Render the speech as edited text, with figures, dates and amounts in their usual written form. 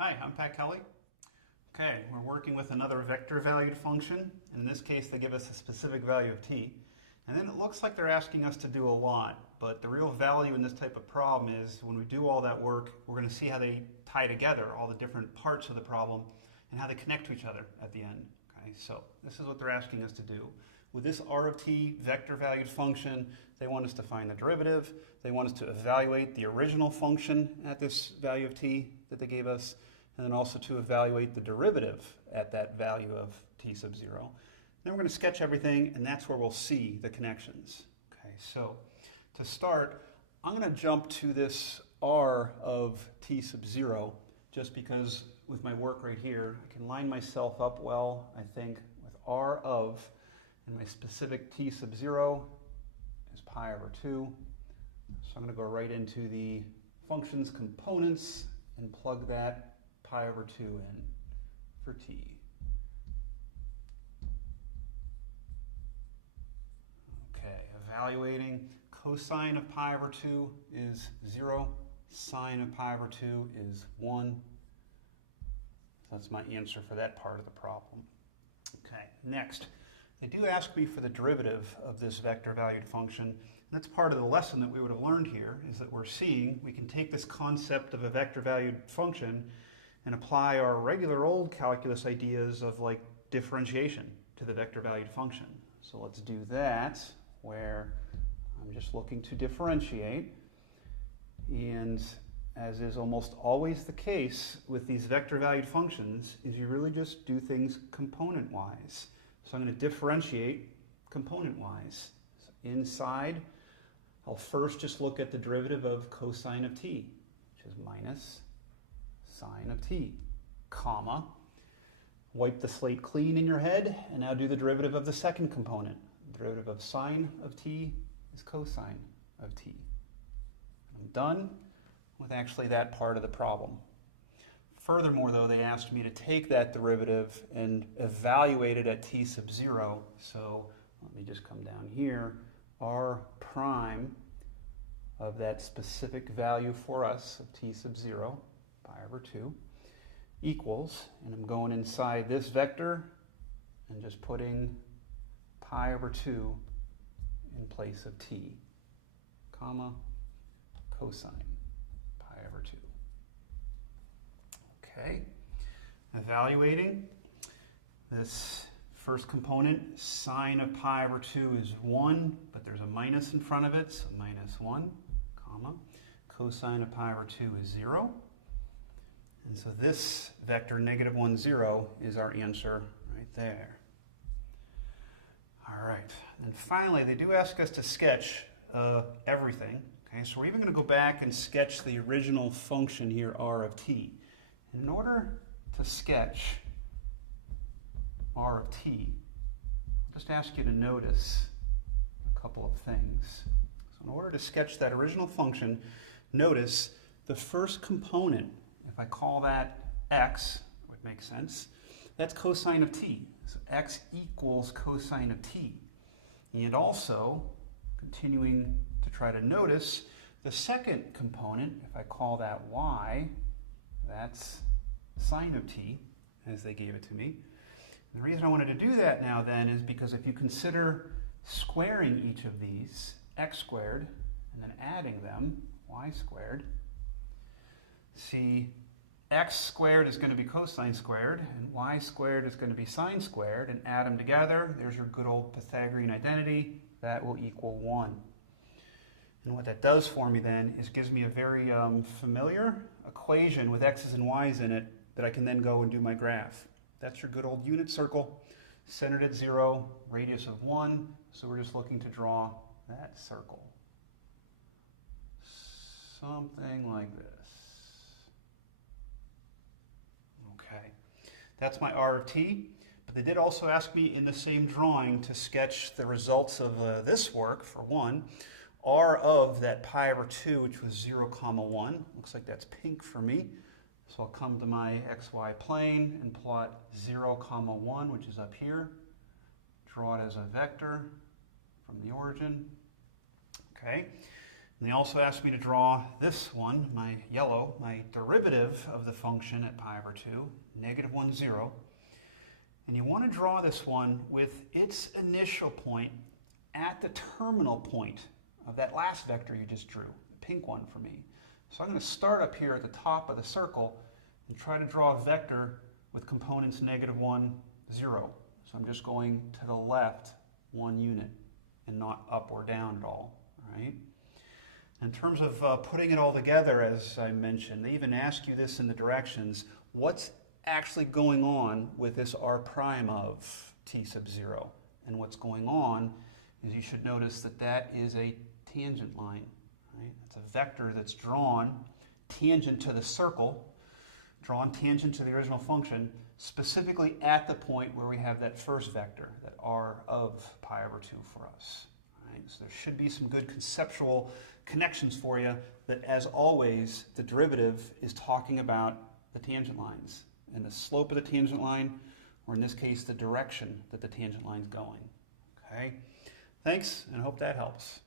Hi, I'm Pat Kelly. Okay, we're working with another vector valued function. In this case, they give us a specific value of t. And then it looks like they're asking us to do a lot, but the real value in this type of problem is when we do all that work, we're going to see how they tie together all the different parts of the problem and how they connect to each other at the end. Okay, so this is what they're asking us to do. With this r of t vector valued function, they want us to find the derivative. They want us to evaluate the original function at this value of t that they gave us, and then also to evaluate the derivative at that value of t sub 0. Then we're going to sketch everything, and that's where we'll see the connections. Okay, so to start, I'm going to jump to this r of t sub 0, just because with my work right here, I can line myself up well, I think, with r of, and my specific t sub 0 is pi over 2. So I'm going to go right into the function's components and plug that pi over 2 in for t. Okay, evaluating cosine of pi over 2 is 0. Sine of pi over 2 is 1. That's my answer for that part of the problem. Okay, next. They do ask me for the derivative of this vector valued function. That's part of the lesson that we would have learned here, is that we're seeing we can take this concept of a vector valued function and apply our regular old calculus ideas of like differentiation to the vector valued function. So let's do that, where I'm just looking to differentiate. And as is almost always the case with these vector valued functions, is you really just do things component-wise. So I'm going to differentiate component-wise. So inside, I'll first just look at the derivative of cosine of t, which is minus sine of t, comma. Wipe the slate clean in your head, and now do the derivative of the second component. The derivative of sine of t is cosine of t. I'm done with actually that part of the problem. Furthermore, though, they asked me to take that derivative and evaluate it at t sub 0. So let me just come down here. R prime of that specific value for us of t sub 0, pi over 2, equals, and I'm going inside this vector and just putting pi over 2 in place of t, comma, cosine pi over 2. Okay, evaluating this first component, sine of pi over 2 is 1, but there's a minus in front of it, so minus 1, comma. Cosine of pi over 2 is 0. And so this vector, negative 1, 0, is our answer right there. All right, and finally, they do ask us to sketch everything. Okay, so we're even going to go back and sketch the original function here, r of t. And in order to sketch r of t, I'll just ask you to notice a couple of things. So in order to sketch that original function, notice the first component, if I call that x, it would make sense, that's cosine of t. So x equals cosine of t. And also, continuing to try to notice, the second component, if I call that y, that's sine of t, as they gave it to me. And the reason I wanted to do that now then is because if you consider squaring each of these, x squared, and then adding them, y squared, see, x squared is going to be cosine squared, and y squared is going to be sine squared, and add them together, there's your good old Pythagorean identity, that will equal 1. And what that does for me then is gives me a very familiar equation with x's and y's in it that I can then go and do my graph. That's your good old unit circle, centered at 0, radius of 1, so we're just looking to draw that circle. Something like this. Okay, that's my r of t, but they did also ask me in the same drawing to sketch the results of this work, for one, r of that pi over 2, which was 0, 1. Looks like that's pink for me. So I'll come to my xy plane and plot 0, 1, which is up here. Draw it as a vector from the origin. Okay. And they also asked me to draw this one, my yellow, my derivative of the function at pi over 2, negative 1, 0. And you want to draw this one with its initial point at the terminal point of that last vector you just drew, the pink one for me. So I'm going to start up here at the top of the circle and try to draw a vector with components negative 1, 0. So I'm just going to the left 1 unit and not up or down at all. Right? In terms of putting it all together, as I mentioned, they even ask you this in the directions, what's actually going on with this r prime of t sub 0? And what's going on is you should notice that that is a tangent line. Right? It's a vector that's drawn tangent to the circle, drawn tangent to the original function, specifically at the point where we have that first vector, that r of pi over 2 for us. Right? So there should be some good conceptual connections for you that, as always, the derivative is talking about the tangent lines and the slope of the tangent line, or in this case, the direction that the tangent line is going. Okay? Thanks, and I hope that helps.